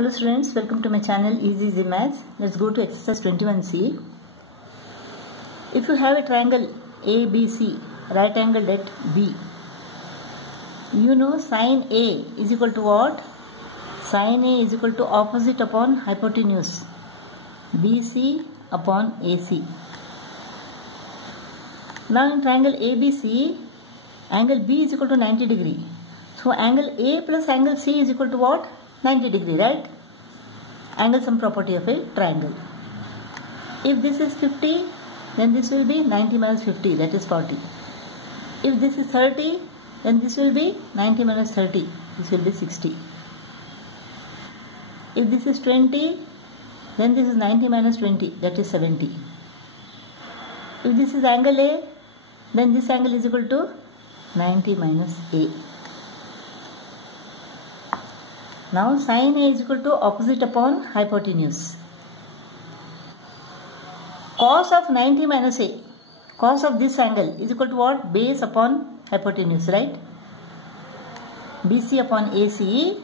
Hello students, welcome to my channel Easy Easy Maths. Let's go to exercise 21C. If you have a triangle ABC, right angled at B, you know sine A is equal to what? Sine A is equal to opposite upon hypotenuse BC upon AC. Now in triangle ABC, angle B is equal to 90 degree. So angle A plus angle C is equal to what? 90 degree, right? Angle sum property of a triangle. If this is 50, then this will be 90 minus 50, that is 40. If this is 30, then this will be 90 minus 30, this will be 60. If this is 20, then this is 90 minus 20, that is 70. If this is angle A, then this angle is equal to 90 minus A. Now sine A is equal to opposite upon hypotenuse. Cos of 90 minus A, cos of this angle is equal to what? Base upon hypotenuse, right? BC upon AC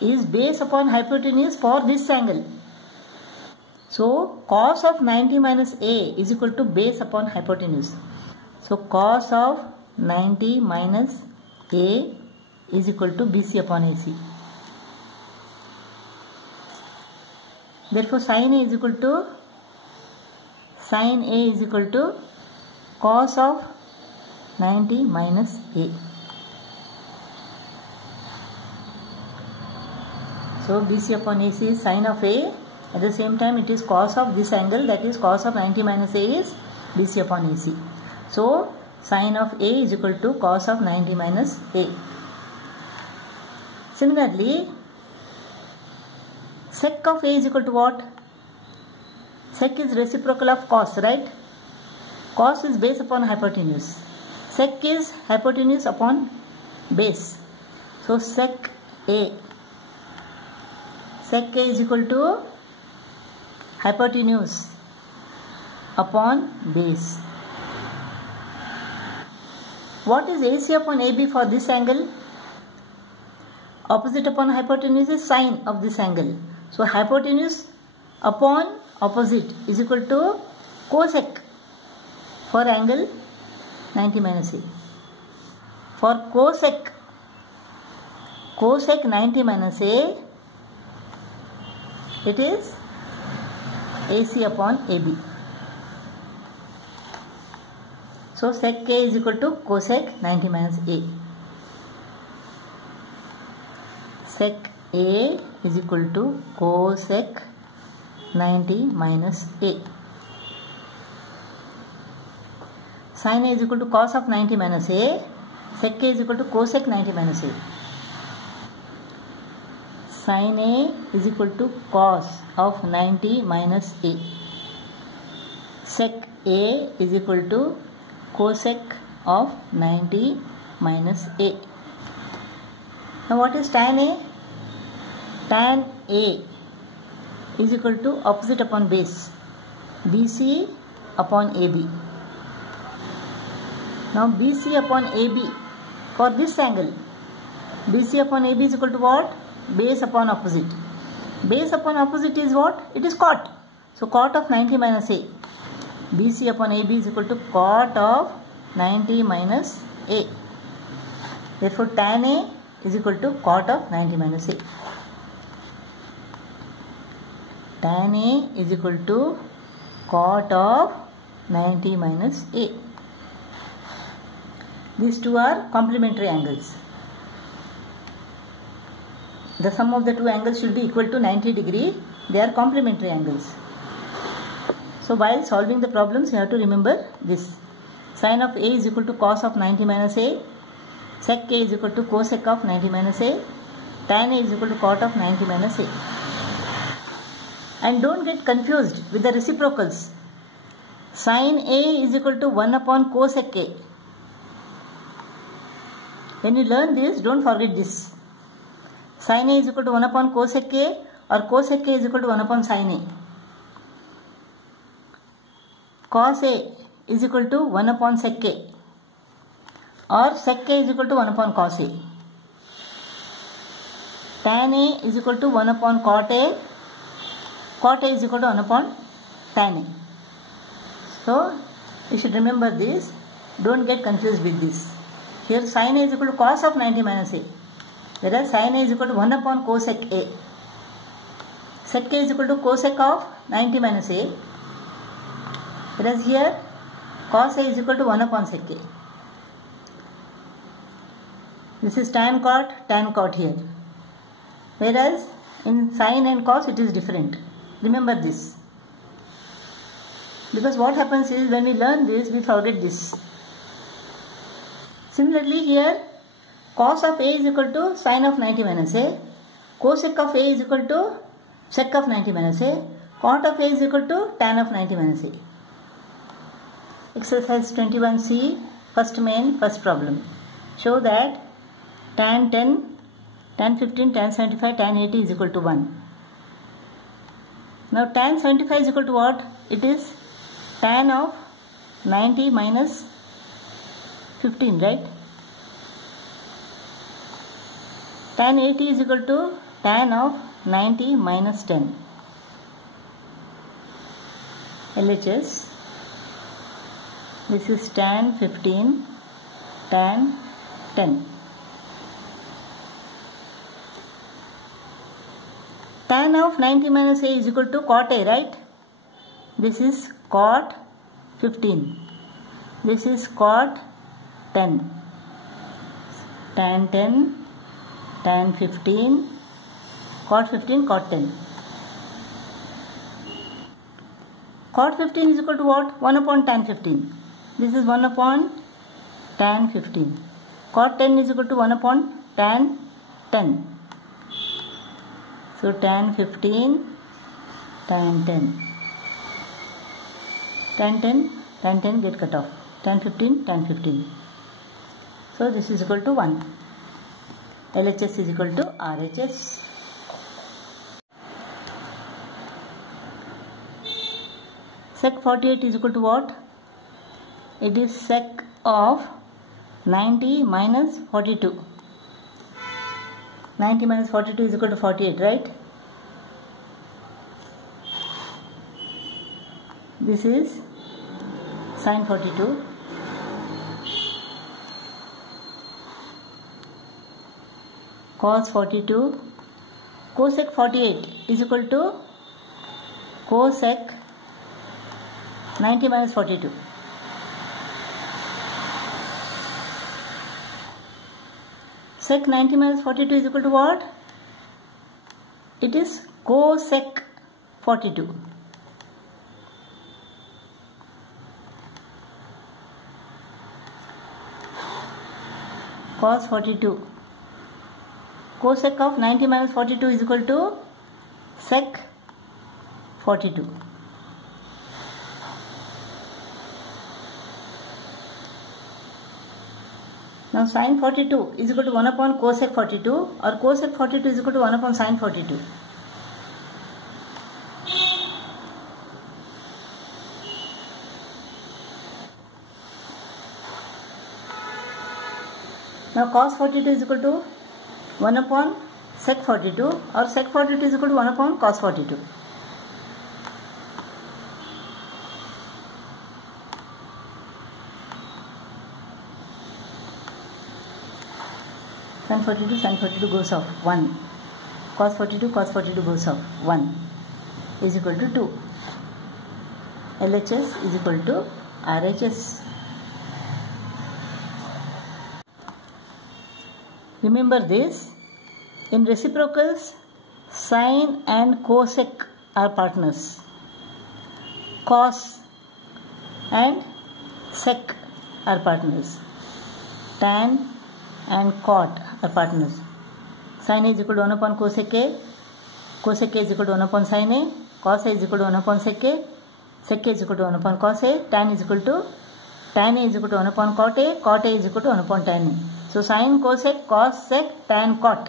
is base upon hypotenuse for this angle. So cos of 90 minus A is equal to base upon hypotenuse. So cos of 90 minus A is equal to BC upon AC. Therefore sine A is equal to cos of 90 minus A. So BC upon AC is sine of A. At the same time it is cos of this angle, that is cos of 90 minus A is BC upon AC. So sine of A is equal to cos of 90 minus A. Similarly, sec of A is equal to what? Sec is reciprocal of cos, right? Cos is base upon hypotenuse. Sec is hypotenuse upon base. So sec A is equal to hypotenuse upon base. What is AC upon AB for this angle? Opposite upon hypotenuse is sine of this angle. So hypotenuse upon opposite is equal to cosec for angle 90 minus A. For cosec 90 minus A, it is AC upon AB. So sec A is equal to cosec 90 minus A. Sec A is equal to cosec 90 minus A. Sin A is equal to cos of 90 minus A. Sec A is equal to cosec 90 minus A. Sin A is equal to cos of 90 minus A. Sec A is equal to cosec of 90 minus A. Now what is tan A? Tan A is equal to opposite upon base, BC upon AB. Now BC upon AB for this angle, BC upon AB is equal to what? Base upon opposite. Base upon opposite is what? It is cot. So cot of 90 minus A. BC upon AB is equal to cot of 90 minus A. Therefore tan A is equal to cot of 90 minus A. Tan A is equal to cot of 90 minus A. These two are complementary angles. The sum of the two angles should be equal to 90 degree. They are complementary angles. So while solving the problems, you have to remember this. Sin of A is equal to cos of 90 minus A. Sec A is equal to cosec of 90 minus A. Tan A is equal to cot of 90 minus A. And don't get confused with the reciprocals. Sin A is equal to 1 upon cosec A. When you learn this, don't forget this. Sin A is equal to 1 upon cosec A or cosec A is equal to 1 upon sin A. Cos A is equal to 1 upon sec A or sec A is equal to 1 upon cos A. tan A is equal to 1 upon cot A. Cot A is equal to 1 upon tan A. So you should remember this. Don't get confused with this. Here sin A is equal to cos of 90 minus A. Whereas sin A is equal to 1 upon cosec A. Sec A is equal to cosec of 90 minus A. Whereas here cos A is equal to 1 upon sec A. This is tan cot here. Whereas in sin and cos it is different. Remember this. Because what happens is when we learn this, we forget this. Similarly here cos of A is equal to sin of 90 minus A. Cosec of A is equal to sec of 90 minus A. Cot of A is equal to tan of 90 minus A. Exercise 21C, first main, first problem. Show that tan 10, tan 15, tan 75, tan 80 is equal to 1. Now tan 75 is equal to what? It is tan of 90 minus 15, right? Tan 80 is equal to tan of 90 minus 10. LHS. This is tan 15, tan 10. Tan of 90 minus A is equal to cot A, right? This is cot 15. This is cot 10. Tan 10, tan 15, cot 15, cot 10. Cot 15 is equal to what? 1 upon tan 15. This is 1 upon tan 15. Cot 10 is equal to 1 upon tan 10. So tan 15, tan 10. Tan 10, tan 10 get cut off. Tan 15, tan 15. So this is equal to 1. LHS is equal to RHS. Sec 48 is equal to what? It is sec of 90 minus 42. 90 minus 42 is equal to 48, right? This is sin 42. Cos 42. Cosec 48 is equal to cosec 90 minus 42. Sec 90 minus 42 is equal to what? It is cosec 42. Cos 42. Cosec of 90 minus 42 is equal to sec 42. Now sin 42 is equal to 1 upon cosec 42, or cosec 42 is equal to 1 upon sin 42. Now cos 42 is equal to 1 upon sec 42, or sec 42 is equal to 1 upon cos 42. Sin 42 goes off 1. Cos 42 goes off 1 is equal to 2. LHS is equal to RHS. Remember this, in reciprocals sine and cosec are partners. Cos and sec are partners. Tan and cot are partners. Sin A is equal to 1 upon cosec A. Cosec A is equal to 1 upon sin A. Cos A is equal to 1 upon sec A. Sec A is equal to 1 upon cos A. Tan A is equal to 1 upon cot A. Cot A is equal to 1 upon tan A. So sin, cosec, cos, sec, tan, cot.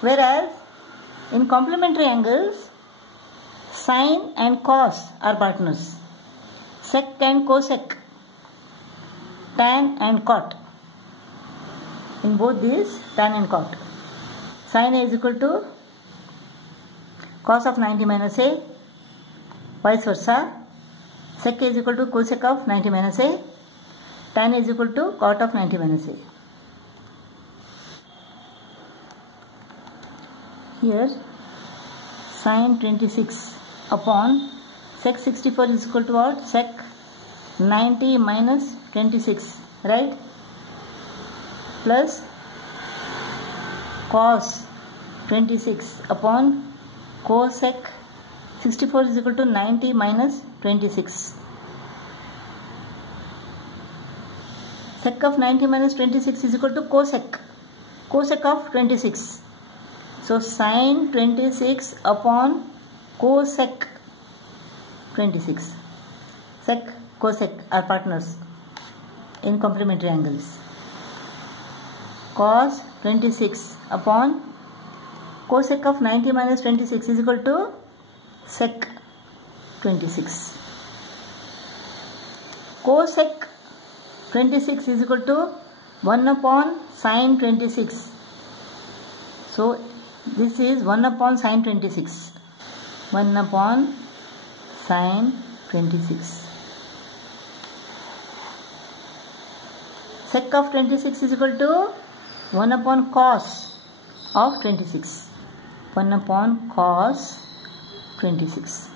Whereas in complementary angles, sin and cos are partners. Sec and cosec, tan and cot. In both these, tan and cot. Sin A is equal to cos of 90 minus A, vice versa. Sec A is equal to cosec of 90 minus A, tan A is equal to cot of 90 minus A. Here sin 26 upon sec 64 is equal to what? Sec 90 minus 26, right? Plus cos 26 upon cosec 64 is equal to 90 minus 26. Sec of 90 minus 26 is equal to cosec of 26. So sin 26 upon cosec 26. Sec, cosec are partners in complementary angles. Cos 26 upon cosec of 90 minus 26 is equal to sec 26. Cosec 26 is equal to 1 upon sin 26. So this is 1 upon sin 26. 1 upon sin 26. Sec of 26 is equal to 1 upon cos of 26. 1 upon cos 26.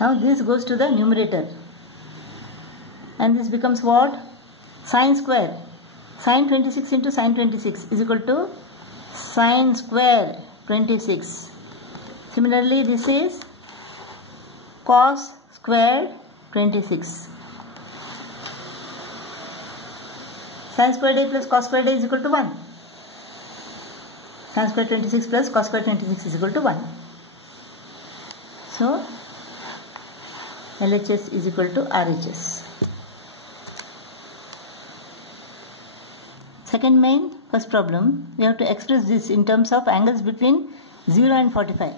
Now this goes to the numerator. And this becomes what? Sin square. Sin 26 into sin 26 is equal to sin square 26. Similarly, this is cos square 26. Sin squared A plus cos squared A is equal to 1. Sin square 26 plus cos square 26 is equal to 1. So, LHS is equal to RHS. Second main, first problem, we have to express this in terms of angles between 0 and 45.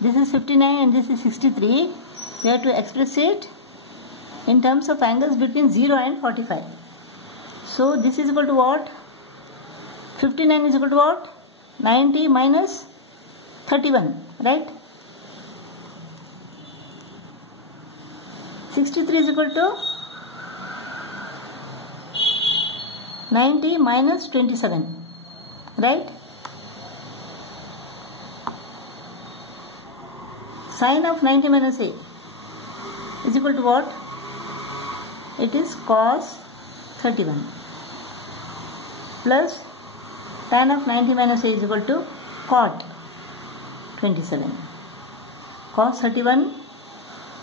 This is 59 and this is 63. We have to express it in terms of angles between 0 and 45. So this is equal to what? 59 is equal to what? 90 minus 31, right? 63 is equal to 90 minus 27, right? Sin of 90 minus A is equal to what? It is cos 31 plus tan of 90 minus A is equal to cot 27. Cos 31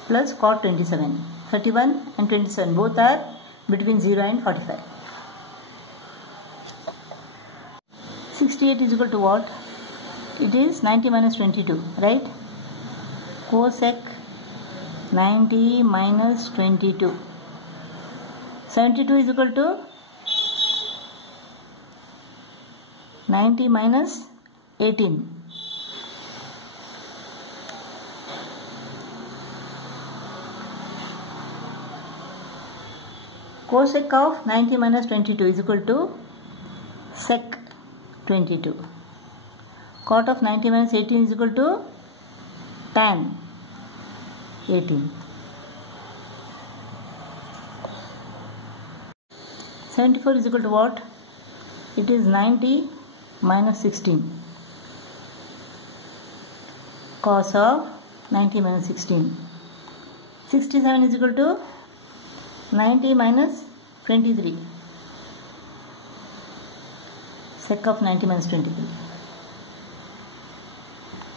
plus cot 27. 31 and 27 both are between 0 and 45. 68 is equal to what? It is 90 minus 22, right? Cosec 90 minus 22. 72 is equal to 90 minus 18. Cosec of 90 minus 22 is equal to sec 22. Cot of 90 minus 18 is equal to tan 18. 74 is equal to what? It is 90 minus 16. Cos of 90 minus 16. 67 is equal to 90 minus 23. Sec of 90 minus 23.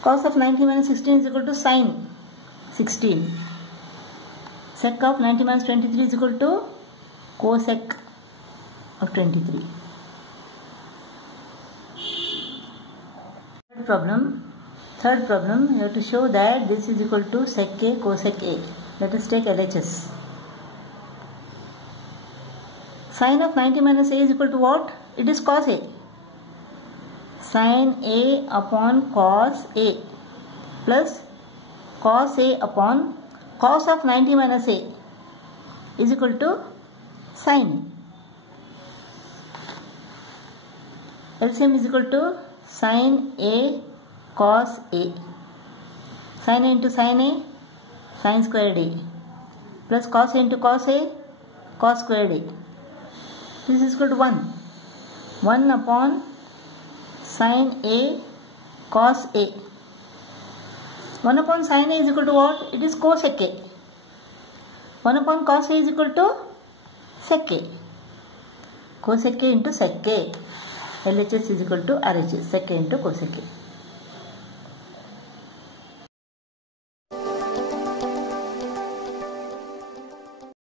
Cos of 90 minus 16 is equal to sin 16. Sec of 90 minus 23 is equal to cosec of 23. Third problem, you have to show that this is equal to sec A cosec A. Let us take LHS. Sin of 90 minus A is equal to what? It is cos A. Sin A upon cos A plus cos A upon cos of 90 minus A is equal to sin A. LCM is equal to sin A cos A. Sin A into sin A, sin squared A, plus cos A into cos A, cos squared A. This is equal to 1. 1 upon sin A cos A. 1 upon sin A is equal to what? It is cosec A. 1 upon cos A is equal to sec A. Cosec A into sec A. LHS is equal to RHS. Sec A into cosec A.